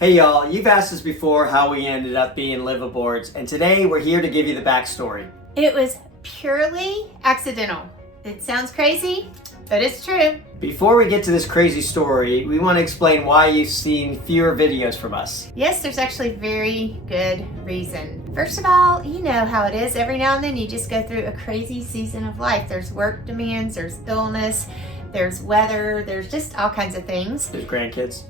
Hey y'all, you've asked us before how we ended up being liveaboards, and today we're here to give you the backstory. It was purely accidental. It sounds crazy, but it's true. Before we get to this crazy story, we want to explain why you've seen fewer videos from us. Yes, there's actually very good reason. First of all, you know how it is. Every now and then you just go through a crazy season of life. There's work demands, there's illness, there's weather, there's just all kinds of things. There's grandkids.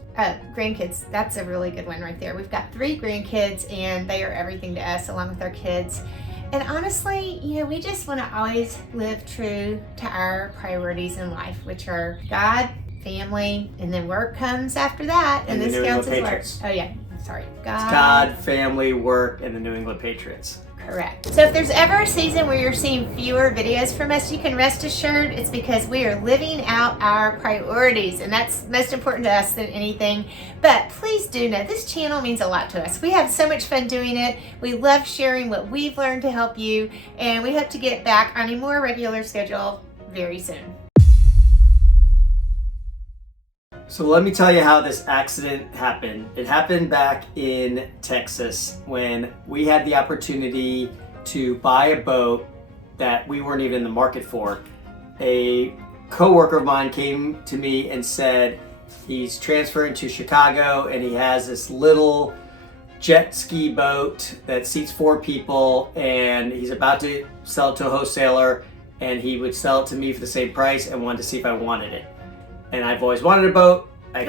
Grandkids, that's a really good one right there. We've got 3 grandkids and they are everything to us along with our kids. And honestly, we just want to always live true to our priorities in life, which are God, family, and then work comes after that. And this counts as work. Oh yeah, sorry. God, family, work, and the New England Patriots. Correct. So if there's ever a season where you're seeing fewer videos from us, you can rest assured it's because we are living out our priorities, and that's most important to us than anything. But please do know this channel means a lot to us. We have so much fun doing it. We love sharing what we've learned to help you, and we hope to get back on a more regular schedule very soon. So let me tell you how this accident happened. It happened back in Texas when we had the opportunity to buy a boat that we weren't even in the market for. A coworker of mine came to me and said he's transferring to Chicago and he has this little jet ski boat that seats 4 people and he's about to sell it to a wholesaler and he would sell it to me for the same price and wanted to see if I wanted it. And I've always wanted a boat. Wait.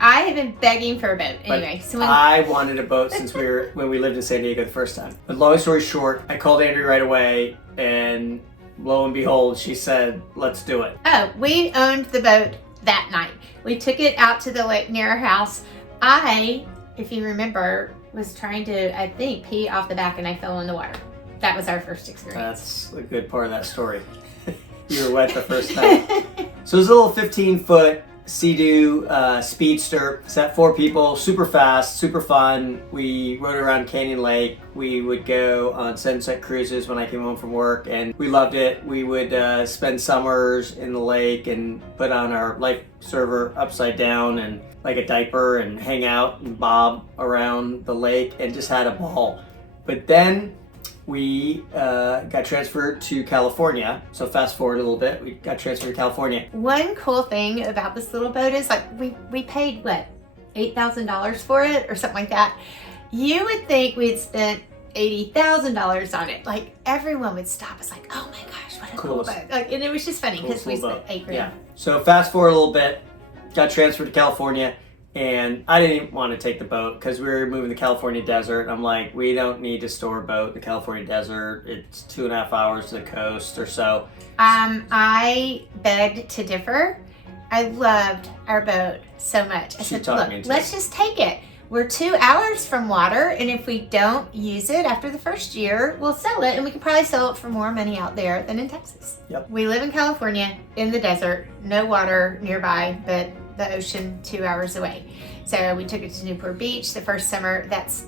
I have been begging for a boat. Anyway, so I wanted a boat since when we lived in San Diego the first time. But long story short, I called Andrea right away, and lo and behold, she said, "Let's do it." Oh, we owned the boat that night. We took it out to the lake near our house. I, if you remember, was trying to, I think, pee off the back, and I fell in the water. That was our first experience. That's a good part of that story. You were wet the first time. So it was a little 15-foot Sea-Doo speedster. Sat 4 people, super fast, super fun. We rode around Canyon Lake. We would go on sunset cruises when I came home from work, and we loved it. We would spend summers in the lake and put on our life server upside down and like a diaper and hang out and bob around the lake and just had a ball. But then we got transferred to California. So fast forward a little bit, we got transferred to California. One cool thing about this little boat is like we paid what, $8,000 for it or something like that. You would think we'd spent $80,000 on it. Like everyone would stop us like, oh my gosh, what a cool boat. Like, and it was just funny because we spent $8,000. Yeah. So fast forward a little bit, got transferred to California. And I didn't even want to take the boat because we were moving to the California desert. I'm like, we don't need to store a boat in the California desert. It's 2.5 hours to the coast or so. I begged to differ. I loved our boat so much. I said, look, let's just take it. We're 2 hours from water, and if we don't use it after the first year, we'll sell it, and we can probably sell it for more money out there than in Texas. Yep. We live in California, in the desert, no water nearby, but the ocean 2 hours away. So we took it to Newport Beach the first summer. That's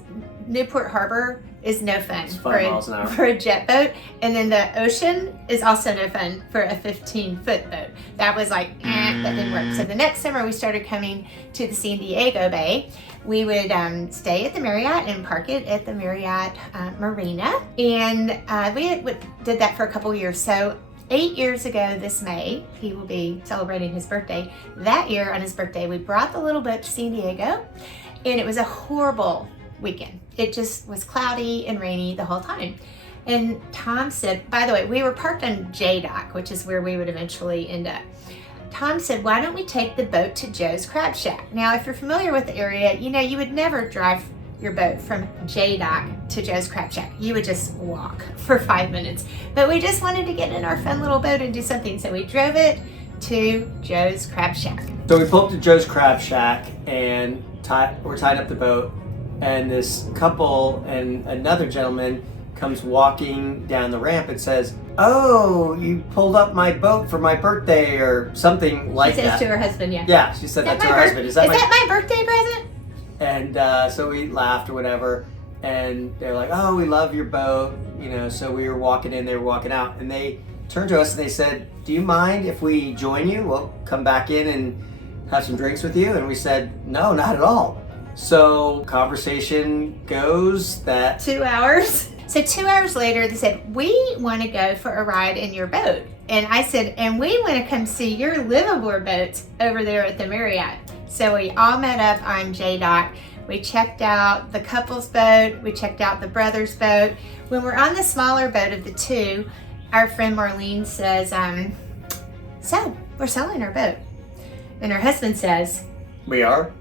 Newport Harbor is no fun for a jet boat, and then the ocean is also no fun for a 15-foot boat. That was like, that didn't work. So the next summer we started coming to the San Diego Bay. We would stay at the Marriott and park it at the Marriott Marina, and we did that for a couple years. So 8 years ago this May, he will be celebrating his birthday. That year on his birthday, we brought the little boat to San Diego, and it was a horrible weekend. It just was cloudy and rainy the whole time. And Tom said, by the way, we were parked on J Dock, which is where we would eventually end up. Tom said, why don't we take the boat to Joe's Crab Shack? Now, if you're familiar with the area, you would never drive your boat from J Dock to Joe's Crab Shack. You would just walk for 5 minutes. But we just wanted to get in our fun little boat and do something. So we drove it to Joe's Crab Shack. So we pulled up to Joe's Crab Shack and we're tying up the boat. And this couple and another gentleman comes walking down the ramp and says, "Oh, you pulled up my boat for my birthday," or something like that. She says to her husband, yeah. Yeah, she said that to her husband. Is that my birthday present? And so we laughed or whatever. And they're like, "Oh, we love your boat." So we were walking in, they were walking out. And they turned to us and they said, "Do you mind if we join you? We'll come back in and have some drinks with you." And we said, "No, not at all." So conversation goes that 2 hours. So 2 hours later, they said, we want to go for a ride in your boat. And I said, and we want to come see your liveaboard boats over there at the Marriott. So we all met up on J-Dock. We checked out the couple's boat. We checked out the brother's boat. When we're on the smaller boat of the two, our friend Marlene says, so we're selling our boat. And her husband says, we are.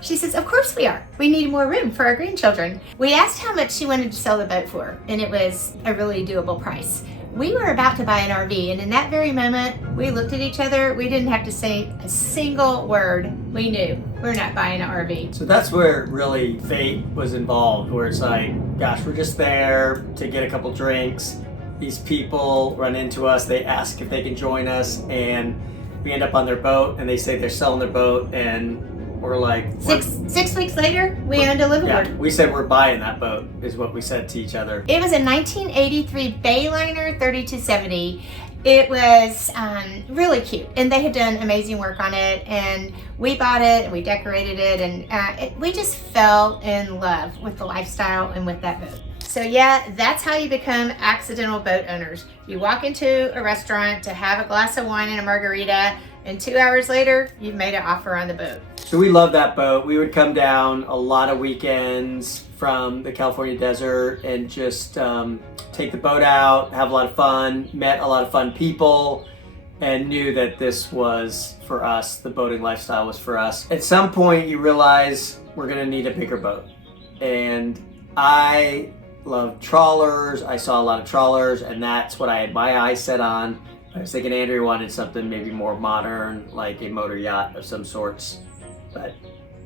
She says, of course we are. We need more room for our grandchildren. We asked how much she wanted to sell the boat for, and it was a really doable price. We were about to buy an RV, and in that very moment, we looked at each other. We didn't have to say a single word. We knew we're not buying an RV. So that's where really fate was involved, where it's like, gosh, we're just there to get a couple drinks. These people run into us, they ask if they can join us, and we end up on their boat, and they say they're selling their boat, and we're like, six weeks later, we owned a liveaboard. Yeah, we said we're buying that boat, is what we said to each other. It was a 1983 Bayliner 3270. It was really cute, and they had done amazing work on it, and we bought it, and we decorated it, and we just fell in love with the lifestyle and with that boat. So yeah, that's how you become accidental boat owners. You walk into a restaurant to have a glass of wine and a margarita, and 2 hours later, you've made an offer on the boat. So we love that boat. We would come down a lot of weekends from the California desert and just take the boat out, have a lot of fun, met a lot of fun people, and knew that this was for us. The boating lifestyle was for us. At some point, you realize we're gonna need a bigger boat. And I love trawlers. I saw a lot of trawlers, and that's what I had my eyes set on. I was thinking Andrea wanted something maybe more modern, like a motor yacht of some sorts, but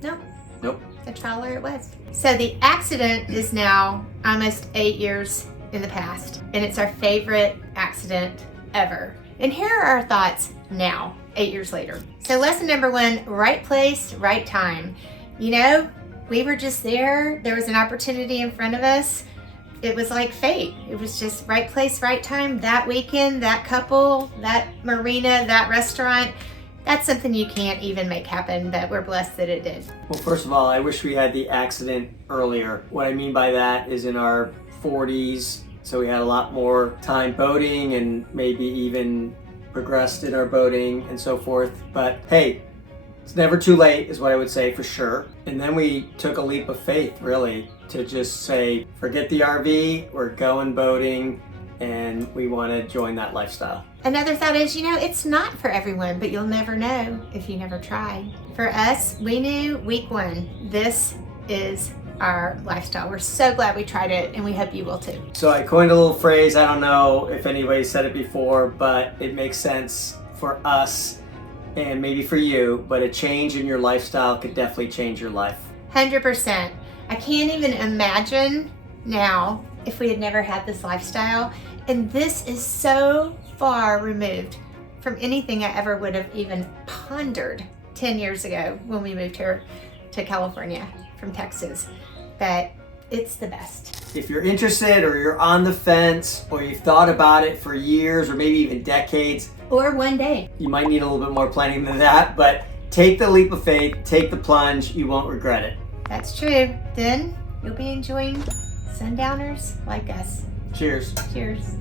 nope. A trawler it was. So the accident is now almost 8 years in the past, and it's our favorite accident ever. And here are our thoughts now, 8 years later. So lesson number 1, right place, right time. You know, we were just there. There was an opportunity in front of us. It was like fate. It was just right place, right time, that weekend, that couple, that marina, that restaurant. That's something you can't even make happen, but we're blessed that it did. Well, first of all, I wish we had the accident earlier. What I mean by that is in our 40s, so we had a lot more time boating and maybe even progressed in our boating and so forth. But hey, it's never too late is what I would say for sure. And then we took a leap of faith, really, to just say, forget the RV, we're going boating, and we want to join that lifestyle. Another thought is, you know, it's not for everyone, but you'll never know if you never try. For us, we knew week 1, this is our lifestyle. We're so glad we tried it, and we hope you will too. So I coined a little phrase, I don't know if anybody said it before, but it makes sense for us and maybe for you, but a change in your lifestyle could definitely change your life. 100%. I can't even imagine now if we had never had this lifestyle. And this is so far removed from anything I ever would have even pondered 10 years ago when we moved here to California from Texas. But it's the best. If you're interested or you're on the fence or you've thought about it for years or maybe even decades, or one day, you might need a little bit more planning than that, but take the leap of faith, take the plunge, you won't regret it. That's true. Then you'll be enjoying sundowners like us. Cheers. Cheers.